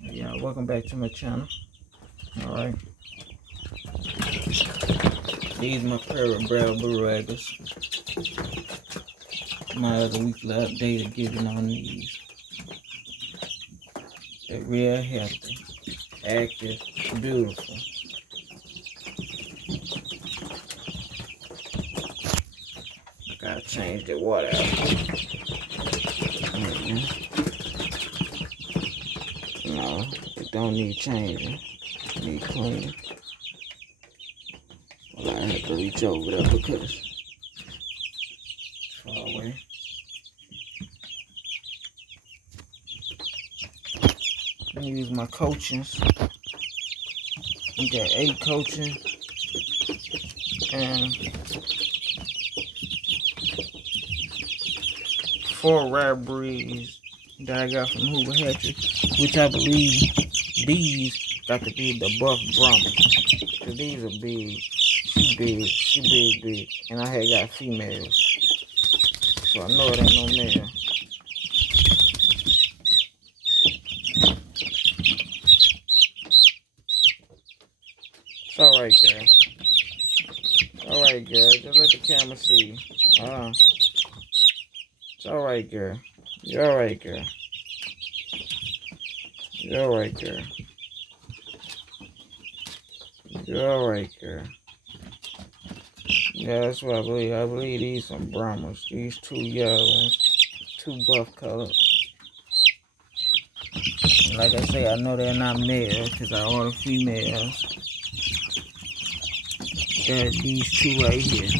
Yeah, welcome back to my channel. Alright. These are my prairie brown burraggers. My other weekly update of giving on these. They're real healthy, active, beautiful. I gotta change the water out. No, it don't need changing. It need cleaning. Well, I have to reach over there because it's far away. I use my coachings. We got 8 coaching and 4 rare breeds that I got from Hoover Hatchery, which I believe these got to be the buff Brahma. Cause these are big. She big. And I had got females. So I know it ain't no male. It's alright, girl. Alright, girl. Just let the camera see. It's alright, girl. You're alright, girl. You're alright, girl. You're alright, girl. Yeah, that's what I believe. I believe these some Brahmas. These 2 yellow ones, 2 buff colors. Like I say, I know they're not male because I order females. They're these 2 right here.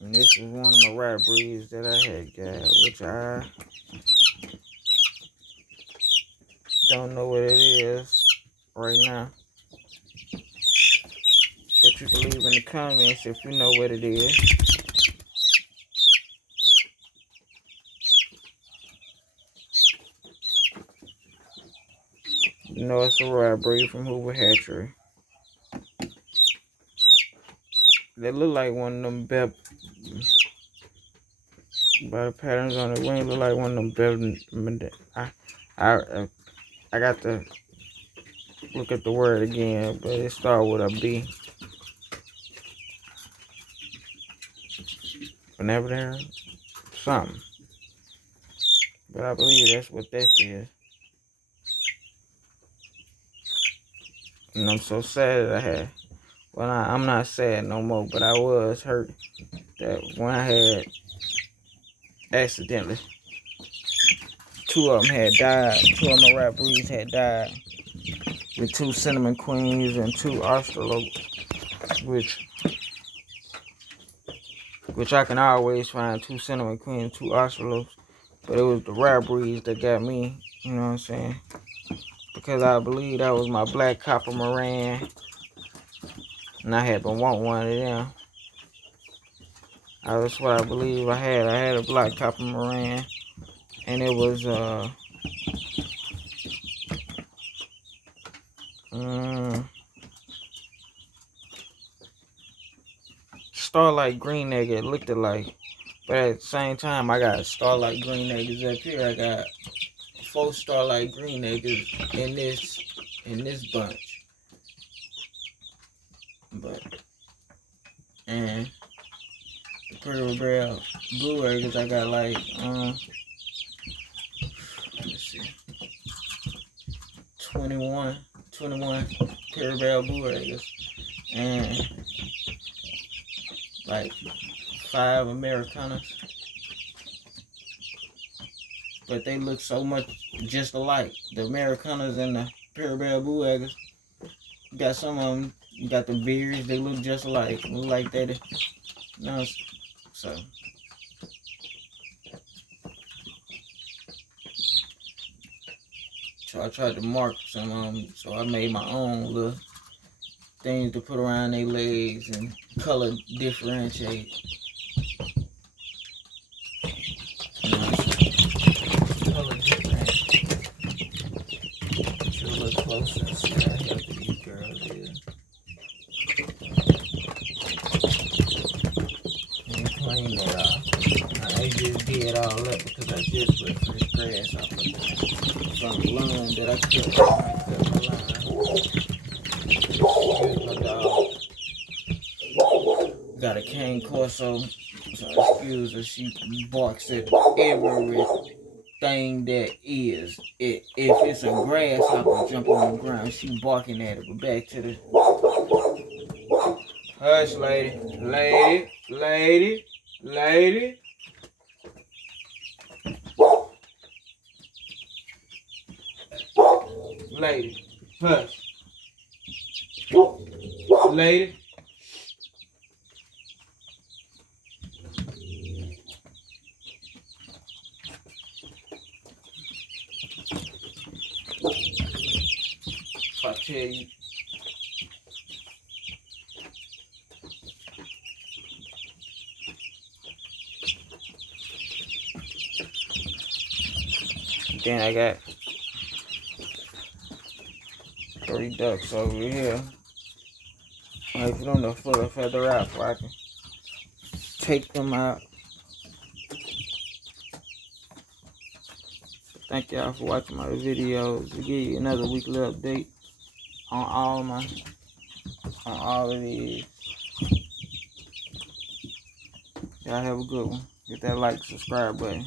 And this is one of my rare breeds that I had got, which I don't know what it is right now. But you can leave in the comments if you know what it is. You know it's a rare breed from Hoover Hatchery. They look like one of them by the patterns on the wing, look like one of them I got to look at the word again, but it starts with a B. Whenever there, something. But I believe that's what this is. And I'm so sad that I had. Well, I'm not sad no more, but I was hurt that when I had accidentally, 2 of them had died. 2 of my rat breeds had died. With 2 cinnamon queens and 2 australopes, which I can always find 2 cinnamon queens, 2 australopes. But it was the rare breeds that got me, you know what I'm saying? Because I believe that was my black copper Moran. And I had been wanting one of them. That's what I believe I had. I had a black copper Moran. And it was Starlight green egg, it looked alike. But at the same time, I got Starlight green eggs up here. I got 4 Starlight green eggs in this bunch. But and the prairie brown blue eggs, I got like let's see, 21 prairie brown blue eggs and like 5 Americanas. But they look so much just alike. The Americanas and the prairie brown blue eggs. You got some of them, you got the beards, they look just alike. Look like that. You know, so I tried to mark some of them, so I made my own little things to put around their legs and color differentiate. Color differentiate. Should look closer and see how healthy these girls is. clean that off. I just did all that because I just put fresh grass off of the from the lawn that I cut. I cut my line. Excuse my dog. Got a cane corso, so excuse her. She barks at everything that is. If it's a grasshopper jumping on the ground, she barking at it. But back to the hush, lady, lady, lady, lady. Lady, hush. Lady. If I tell you, then I got 3 ducks over here. I put them to full of feather out so I can take them out. Thank y'all for watching my videos. To give you another weekly update on all of these. Y'all have a good one. Hit that like, subscribe button.